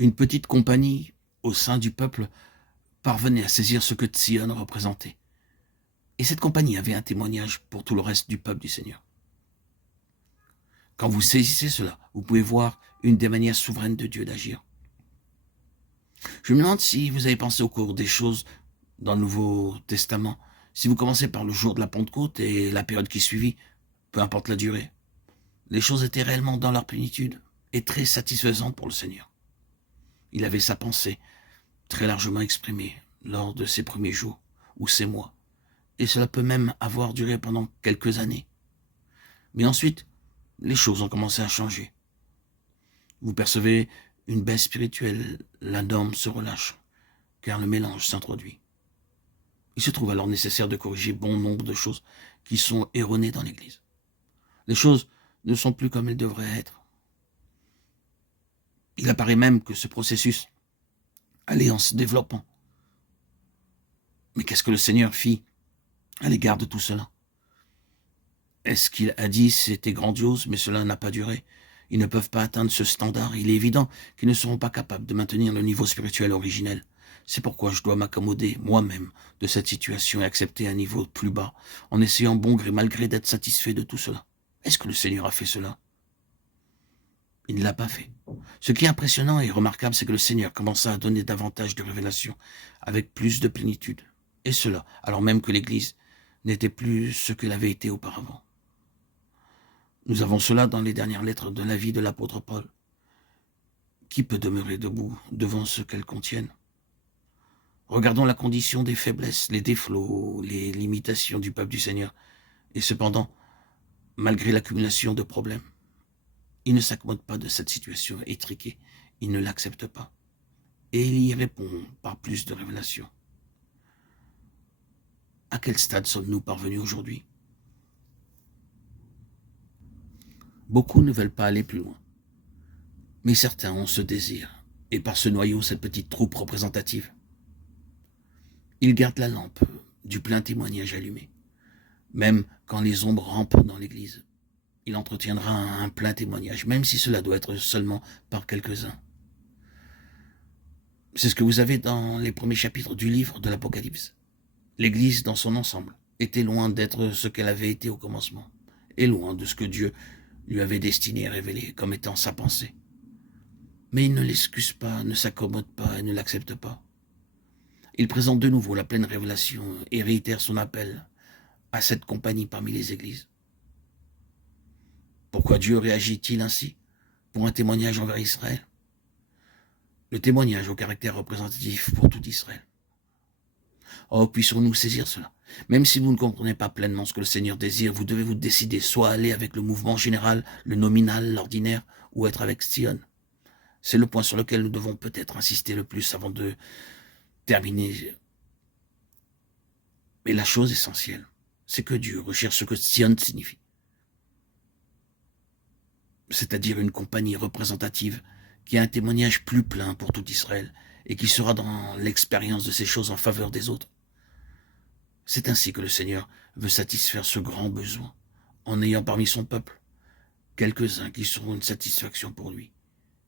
Une petite compagnie au sein du peuple parvenait à saisir ce que Tsion représentait. Et cette compagnie avait un témoignage pour tout le reste du peuple du Seigneur. Quand vous saisissez cela, vous pouvez voir une des manières souveraines de Dieu d'agir. Je me demande si vous avez pensé au cours des choses dans le Nouveau Testament, si vous commencez par le jour de la Pentecôte et la période qui suivit, peu importe la durée, les choses étaient réellement dans leur plénitude et très satisfaisantes pour le Seigneur. Il avait sa pensée très largement exprimée lors de ces premiers jours ou ces mois, et cela peut même avoir duré pendant quelques années. Mais ensuite, les choses ont commencé à changer. Vous percevez une baisse spirituelle, la norme se relâche, car le mélange s'introduit. Il se trouve alors nécessaire de corriger bon nombre de choses qui sont erronées dans l'Église. Les choses ne sont plus comme elles devraient être. Il apparaît même que ce processus allait en se développant. Mais qu'est-ce que le Seigneur fit à l'égard de tout cela? Est-ce qu'il a dit c'était grandiose, mais cela n'a pas duré? Ils ne peuvent pas atteindre ce standard. Il est évident qu'ils ne seront pas capables de maintenir le niveau spirituel originel. C'est pourquoi je dois m'accommoder moi-même de cette situation et accepter un niveau plus bas, en essayant bon gré mal gré d'être satisfait de tout cela. Est-ce que le Seigneur a fait cela? Il ne l'a pas fait. Ce qui est impressionnant et remarquable, c'est que le Seigneur commença à donner davantage de révélations, avec plus de plénitude. Et cela, alors même que l'Église n'était plus ce qu'elle avait été auparavant. Nous avons cela dans les dernières lettres de la vie de l'apôtre Paul. Qui peut demeurer debout devant ce qu'elles contiennent? Regardons la condition des faiblesses, les défauts, les limitations du peuple du Seigneur. Et cependant, malgré l'accumulation de problèmes, il ne s'accommode pas de cette situation étriquée. Il ne l'accepte pas. Et il y répond par plus de révélations. À quel stade sommes-nous parvenus aujourd'hui? Beaucoup ne veulent pas aller plus loin. Mais certains ont ce désir, et par ce noyau, cette petite troupe représentative. Ils gardent la lampe du plein témoignage allumée. Même quand les ombres rampent dans l'Église, il entretiendra un plein témoignage, même si cela doit être seulement par quelques-uns. C'est ce que vous avez dans les premiers chapitres du livre de l'Apocalypse. L'Église, dans son ensemble, était loin d'être ce qu'elle avait été au commencement, et loin de ce que Dieu lui avait destiné à révéler comme étant sa pensée. Mais il ne l'excuse pas, ne s'accommode pas et ne l'accepte pas. Il présente de nouveau la pleine révélation et réitère son appel à cette compagnie parmi les églises. Pourquoi Dieu réagit-il ainsi pour un témoignage envers Israël? Le témoignage au caractère représentatif pour tout Israël. Oh, puissions-nous saisir cela. Même si vous ne comprenez pas pleinement ce que le Seigneur désire, vous devez vous décider soit aller avec le mouvement général, le nominal, l'ordinaire, ou être avec Sion. C'est le point sur lequel nous devons peut-être insister le plus avant de terminer. Mais la chose essentielle, c'est que Dieu recherche ce que Sion signifie. C'est-à-dire une compagnie représentative qui a un témoignage plus plein pour tout Israël et qui sera dans l'expérience de ces choses en faveur des autres. C'est ainsi que le Seigneur veut satisfaire ce grand besoin, en ayant parmi son peuple quelques-uns qui seront une satisfaction pour lui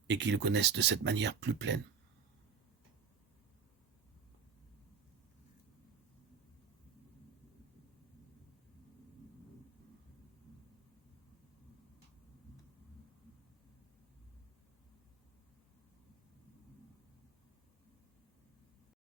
et qui le connaissent de cette manière plus pleine.